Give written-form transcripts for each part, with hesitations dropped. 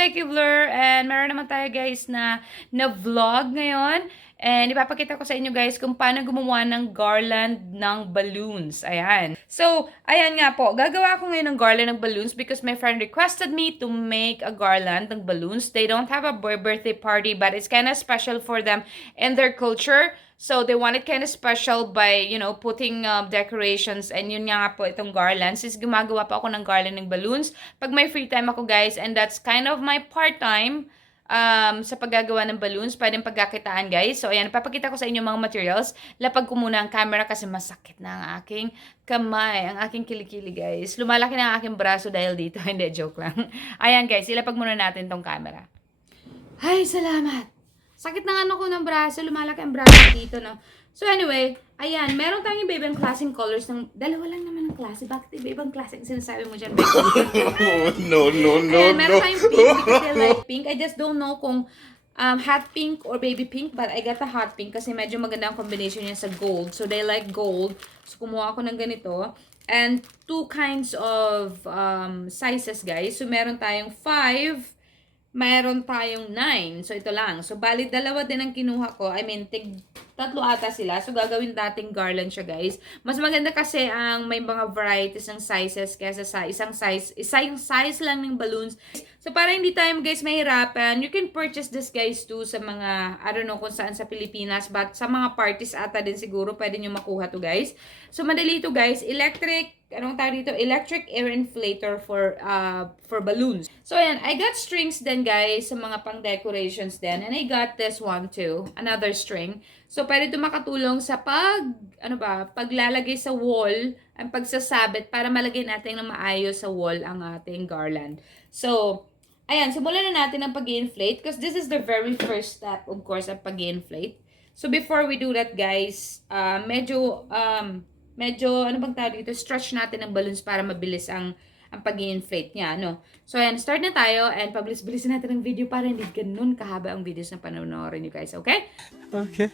Becky Blur and meron naman tayo guys na vlog ngayon. And ipapakita ko sa inyo guys kung paano gumawa ng garland ng balloons. Ayan. So, ayan nga po. Gagawa ako ngayon ng garland ng balloons because my friend requested me to make a garland ng balloons. They don't have a birthday party but it's kind of special for them in their culture. So, they want it kind of special by, putting decorations. And yun nga po itong garlands. Is gumagawa pa ako ng garland ng balloons pag may free time ako guys. And that's kind of my part-time sa paggagawa ng balloons. Pwedeng pagkakitaan guys. So, ayan. Papakita ko sa inyo mga materials. Lapag ko muna ang camera kasi masakit na ang aking kamay. Ang aking kilikili guys. Lumalaki na ang aking braso dahil dito. Hindi, joke lang. Ayan guys. Ilapag muna natin tong camera. Ay, salamat! Sakit ng ano ko ng braso, lumalaki ang braso dito, no? So anyway, ayan, meron tayong iba-ibang klaseng colors ng, dalawa lang naman ng klase. Bakit iba-ibang klase ang sinasabi mo dyan, Becky? No. Ayan, meron tayong pink because I like pink. I just don't know kung hot pink or baby pink, but I got a hot pink kasi medyo maganda ang combination niya sa gold. So they like gold. So kumuha ako ng ganito. And two kinds of sizes, guys. So meron tayong 5. Mayroon tayong 9. So, ito lang. So, bali, dalawa din ang kinuha ko. I mean, tatlo ata sila. So, gagawin dating garland siya, guys. Mas maganda kasi ang may mga varieties ng sizes kaysa sa isang size lang ng balloons. So, para hindi tayo, guys, mahirapan, you can purchase this, guys, too, sa mga, I don't know kung saan sa Pilipinas, but sa mga parties ata din siguro, pwede nyo makuha to, guys. So, madali ito, guys. Electric air inflator for balloons. So, ayan, I got strings then, guys, sa mga pang-decorations din. And I got this one, too. Another string. So, pwede ito makatulong sa paglalagay sa wall, ang pagsasabit, para malagay natin ng maayos sa wall ang ating garland. So, ayan, simulan na natin ang pag-inflate because this is the very first step, of course, ang pag-inflate. So, before we do that, guys, medyo, stretch natin ang balloons para mabilis ang pag-inflate niya, no? So, ayan, start na tayo and pabilis-bilisin natin ang video para hindi ganun kahaba ang videos na panonoorin nyo, guys, okay? Okay.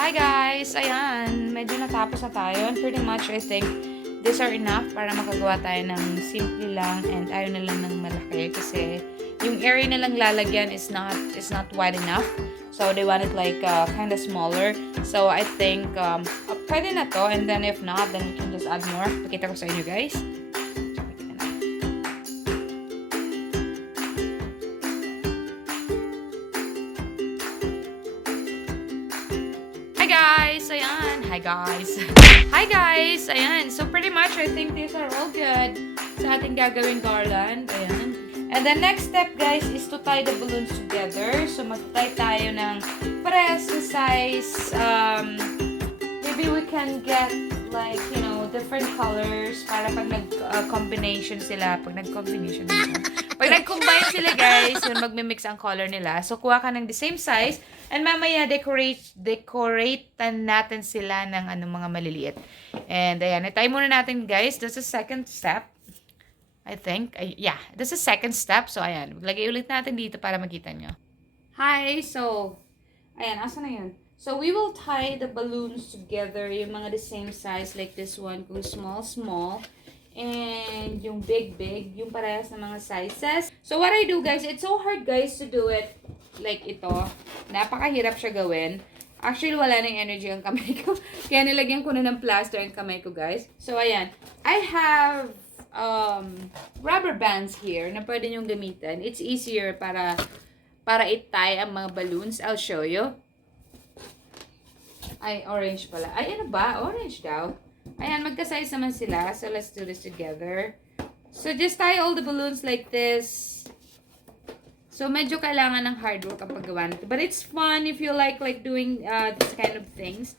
Hi guys! Ayan, medyo natapos na tayo. And pretty much, I think, these are enough para makagawa tayo ng simple lang and ayaw na lang ng malaki kasi yung area na lang lalagyan is not wide enough. So, they want it like kind of smaller. So, I think pwede na to. And then if not, then we can just add more. Pakita ko sa inyo guys. Hi guys! Ayan. So, pretty much, I think these are all good sa ating gagawing garland. Ayan. And the next step, guys, is to tie the balloons together. So, mag-tie tayo ng parehas na size. Maybe we can get, like, different colors para pag nag-combination sila. Pag nag-combine sila, guys, yun, magmi-mix ang color nila. So, kuha ka ng the same size. And mamaya, decorate natin sila ng mga maliliit. And, ayan, itay muna natin, guys. That's the second step. I think. Yeah, that's the second step. So, ayan. Maglagay ulit natin dito para makita nyo. Hi! So, ayan. Asa na yun? So, we will tie the balloons together. Yung mga the same size like this one. Kung small. And yung big. Yung parehas na mga sizes. So, what I do, guys, it's so hard, guys, to do it like ito. Napakahirap siya gawin. Actually, wala nang energy ang kamay ko. Kaya nilagyan ko na ng plaster ang kamay ko, guys. So, ayan. I have rubber bands here na pwede nyong gamitin. It's easier para i-tie ang mga balloons. I'll show you. Ay, orange pala. Ay, ano ba? Orange daw. Ayan, magka-size naman sila. So, let's do this together. So, just tie all the balloons like this. So, medyo kailangan ng hard work ang paggawa nito. But it's fun if you like doing this kind of things.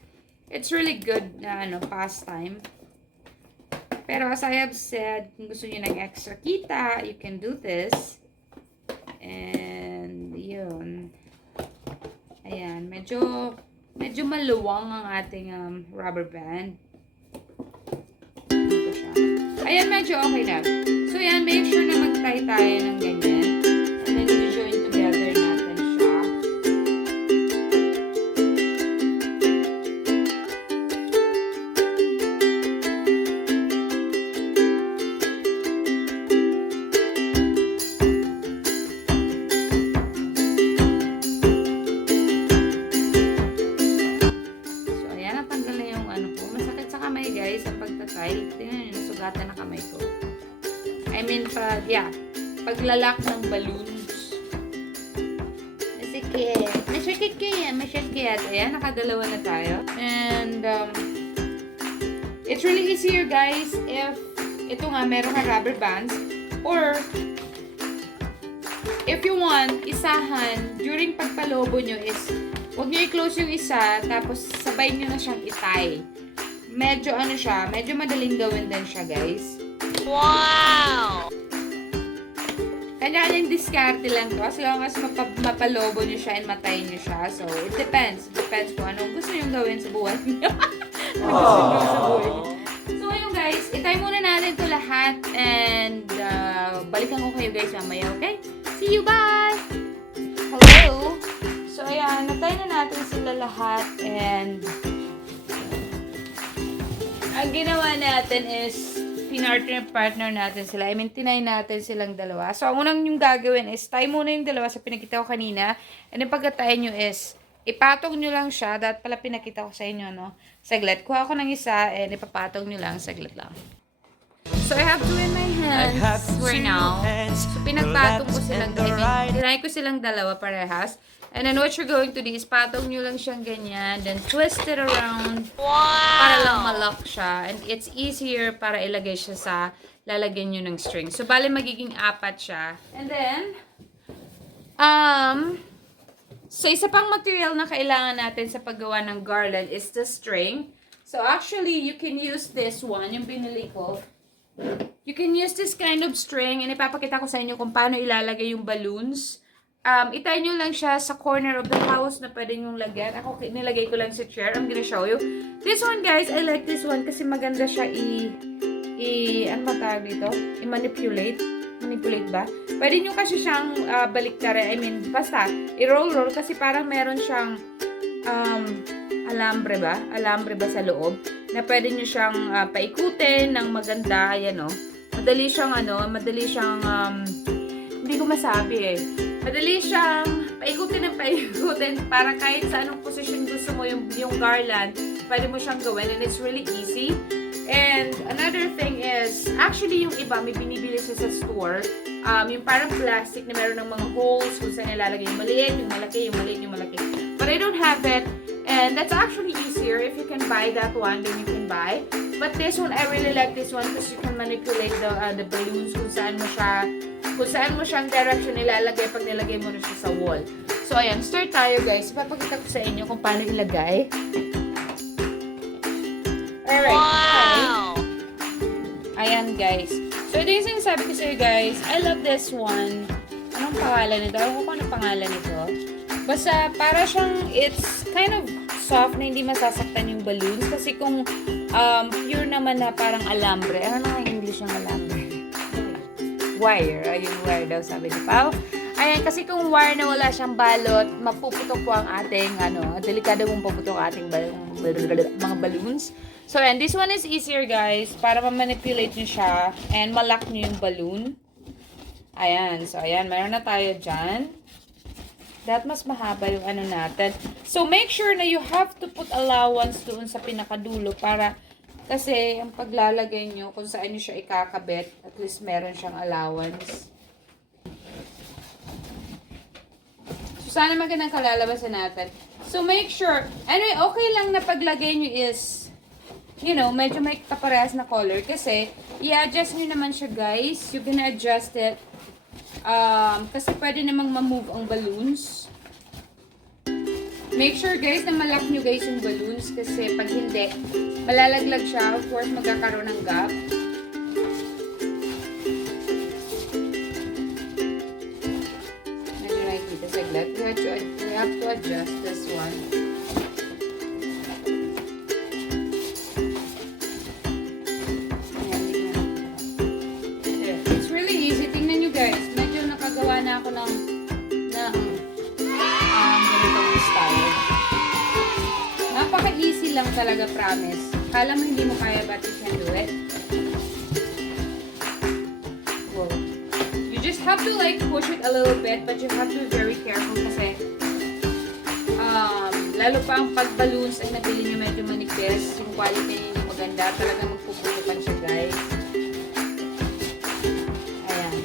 It's really good na pastime. Pero as I have said, kung gusto niyo ng extra kita, you can do this. And yun. Ayan, medyo maluwang ang ating rubber band. Dito siya. Ayan, medyo okay na. So yan, make sure na mag-tie tayo ng ganyan. And then i-join together natin siya. Tingnan na kamay ko. I mean, paglalak ng balloons. Masyakit. Ayan, nakadalawa na tayo. And, it's really easier, guys, if ito nga, meron ka rubber bands. Or, if you want, isahan, during pagpalobo nyo is, huwag nyo i-close yung isa, tapos sabay nyo na siyang itay. Medyo medyo madaling gawin din siya, guys. Wow! Kanya-kanyang diskarte lang to. As long as mapalobo nyo siya and matay nyo siya. So, it depends. Depends kung anong gusto nyo gawin sa buhay nyo. So, ayun guys. Itay muna natin to lahat. And, balikan ko kayo guys mamaya, okay? See you, bye! Hello! So, ayan. Natay na natin sila lahat. And, ang ginawa natin is partner natin sila. I mean, tinay natin silang dalawa. So, ang unang yung gagawin is tie muna yung dalawa sa pinakita ko kanina. And then pagkatay nyo is ipatong nyo lang siya. Dahil pala pinakita ko sa inyo, no? Saglit. Kuha ko ng isa and ipapatong nyo lang. Saglit lang. So, I have two in my hands right now. So, pinagpatong ko silang, tinay ko silang dalawa parehas. And then what you're going to do is patong nyo lang siyang ganyan. Then twist it around. Wow! Para lang malak siya. And it's easier para ilagay siya sa lalagyan nyo ng string. So, bali magiging apat siya. And then, so isa pang material na kailangan natin sa paggawa ng garland is the string. So, actually, you can use this one, yung binili ko. You can use this kind of string. And ipapakita ko sa inyo kung paano ilalagay yung balloons. Itay nyo lang siya sa corner of the house na pwede nyong lagyan. Ako, nilagay ko lang sa chair. I'm gonna show you. This one, guys, I like this one kasi maganda siya ano ba tawag dito? I-manipulate. Manipulate ba? Pwede nyo kasi siyang baliktarin. I mean, basta, i-roll-roll kasi parang meron siyang alambre ba? Alambre ba sa loob? Na pwede nyo siyang paikutin ng maganda. Ayan, oh. Madali siyang, hindi ko masabi eh. Madali siyang paikutin para kahit sa anong position gusto mo yung garland, pwede mo siyang gawin and it's really easy. And another thing is, actually yung iba may binibili siya sa store, yung parang plastic na meron ng mga holes kung saan nilalagay yung maliit, yung malaki, yung maliit, yung malaki. But I don't have it and that's actually easier. If you can buy that one, then you can buy. But this one, I really like this one because you can manipulate the balloons kung saan mo siyang direction ilalagay pag nilagay mo na siya sa wall. So, ayan. Start tayo, guys. Ipapakita ko sa inyo kung paano ilagay. Alright. Wow! Ayan, guys. So, ito yung sinasabi ko sa iyo, guys. I love this one. Anong pangalan nito? Alam ko kung anong pangalan nito. Basta, para siyang, it's kind of soft na hindi masasaktan yung balloons. Kasi kung pure naman na parang alambre. Ano nga yung English ng alambre? Wire. Ayun, wire daw sabi ni Pao. Ayan, kasi kung wire na wala siyang balot, mapuputok po ang ating, delikado mong puputok ating mga balloons. So, and this one is easier, guys, para ma-manipulate nyo siya and malak nyo yung balloon. Ayan. So, ayan, meron na tayo dyan. That mas mahaba yung natin. So, make sure na you have to put allowance doon sa pinakadulo para kasi ang paglalagay nyo, kung saan nyo siya ikakabit, at least meron siyang allowance. So, sana magandang kalalabasan natin. So, make sure, anyway, okay lang na paglagay nyo is, medyo may kaparehas na color. Kasi, i-adjust nyo naman siya, guys. You can adjust it. Kasi pwede namang ma-move ang balloons. Make sure guys na malak nyo guys yung balloons kasi pag hindi, malalaglag siya. Of course, magkakaroon ng gap. Medyo nakikita sa gap. We have to adjust this one. It's really easy. Tingnan nyo guys. Medyo nakagawa na ako ng ganitong style. Napaka-easy lang talaga, promise. Kala mo hindi mo kaya, but you can do it. Whoa. You just have to like push it a little bit, but you have to be very careful kasi lalo pa ang pag-balloons ay nabili nyo medyo manipis. Yung quality nyo maganda. Talaga magpuputukan siya, guys. Ayan.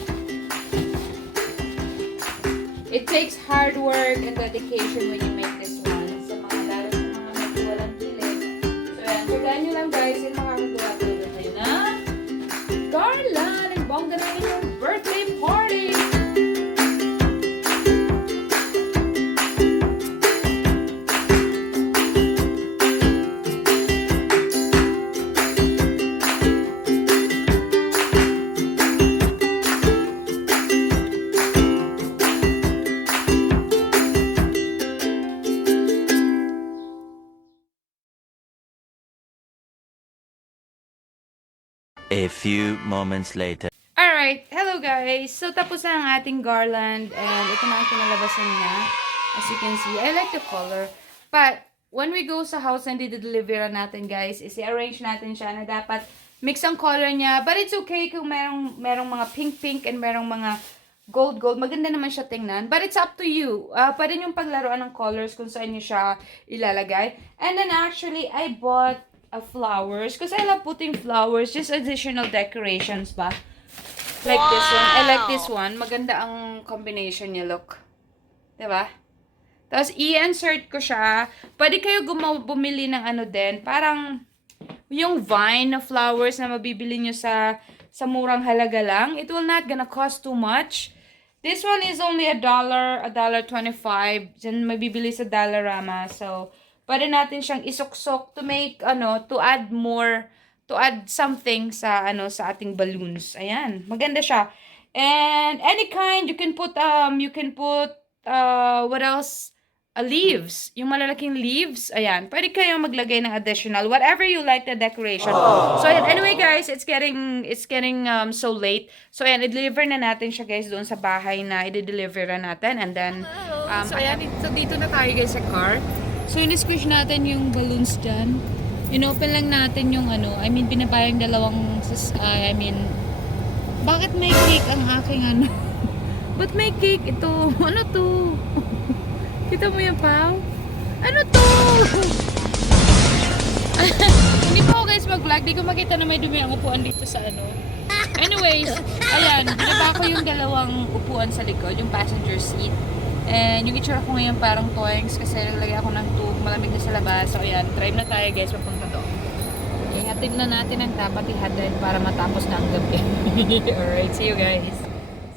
It takes hard work and dedication when you make this one. Sa mga lalo sa mga medyo walang pilit. So, ayan. Tagaan nyo lang, guys. Yung makakagawa tulad kayo na garland and bongga na yung birthday party. A few moments later. Alright, hello guys! So, tapos na ang ating garland and ito na ang kinalabasan niya. As you can see, I like the color. But, when we go sa house and i-deliver natin guys, i-arrange natin siya na dapat mix ang color niya. But it's okay kung merong mga pink-pink and merong mga gold-gold. Maganda naman siya tingnan. But it's up to you. Pwede niyong paglaruan ng colors kung saan niyo siya ilalagay. And then actually, I bought flowers because I love putting flowers, just additional decorations ba, like this one. I like this one, maganda ang combination niya, look, diba? Tapos i-insert ko siya. Pwede kayo bumili ng ano din, parang yung vine na flowers na mabibili nyo sa murang halaga lang. It will not gonna cost too much. This one is only $1.25. Diyan mabibili sa Dollarama. So pwede natin siyang isuksok to make, to add more, to add something sa, sa ating balloons. Ayan. Maganda siya. And any kind, you can put, what else? Leaves. Yung malalaking leaves. Ayan. Pwede kayong maglagay ng additional, whatever you like the decoration. Aww. So, ayan. Anyway, guys, it's getting so late. So, ayan, i-deliver na natin siya, guys, doon sa bahay na i-deliver na natin. And then, so, ayan, so dito na tayo, guys, sa car. So, in-squish natin yung balloons dyan. In-open lang natin yung binabayang dalawang, bakit may cake ang aking Ba't may cake ito? Ano to? Kita mo yan, Pao? Ano to? Hindi pa ako guys mag-vlog. Di ko makita na may dumi ang upuan dito sa Anyways, ayan. Binaba ko yung dalawang upuan sa likod, yung passenger seat. And yung itsura ko ngayon parang toings kasi naglagay ako ng tube, malamig na sa labas. So ayan, drive na tayo guys, papunta doon. Ihatid na natin ang dapat ihatid para matapos na ang gabi. Alright, see you guys.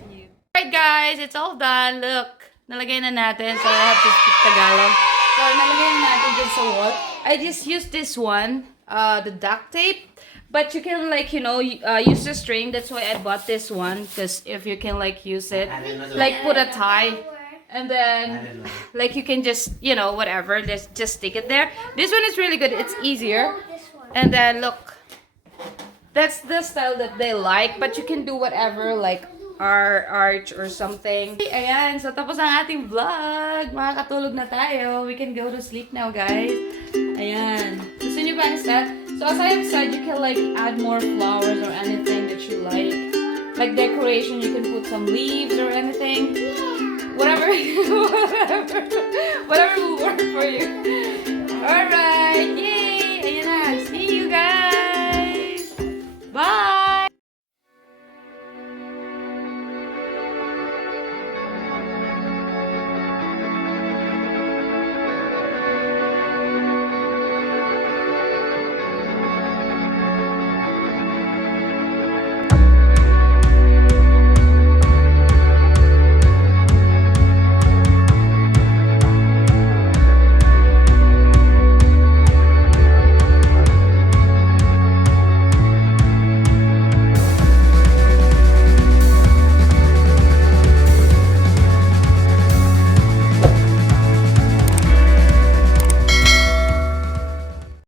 See you. Alright guys, it's all done. Look, nalagay na natin. So I have to speak Tagalog. So nalagay na natin dyan sa wall. I just used this one, the duct tape. But you can use the string. That's why I bought this one. Because if you can use it, put a tie. And then, you can just, whatever, just stick it there. This one is really good. It's easier. And then, look. That's the style that they like. But you can do whatever, like arch or something. Ayan. So, tapos ang ating vlog. Makakatulog na tayo. We can go to sleep now, guys. Ayan. Gusto niyo ba ang set? So, as I have said, you can, add more flowers or anything that you like. Like decoration, you can put some leaves or anything. Whatever will work for you. Alright, yay!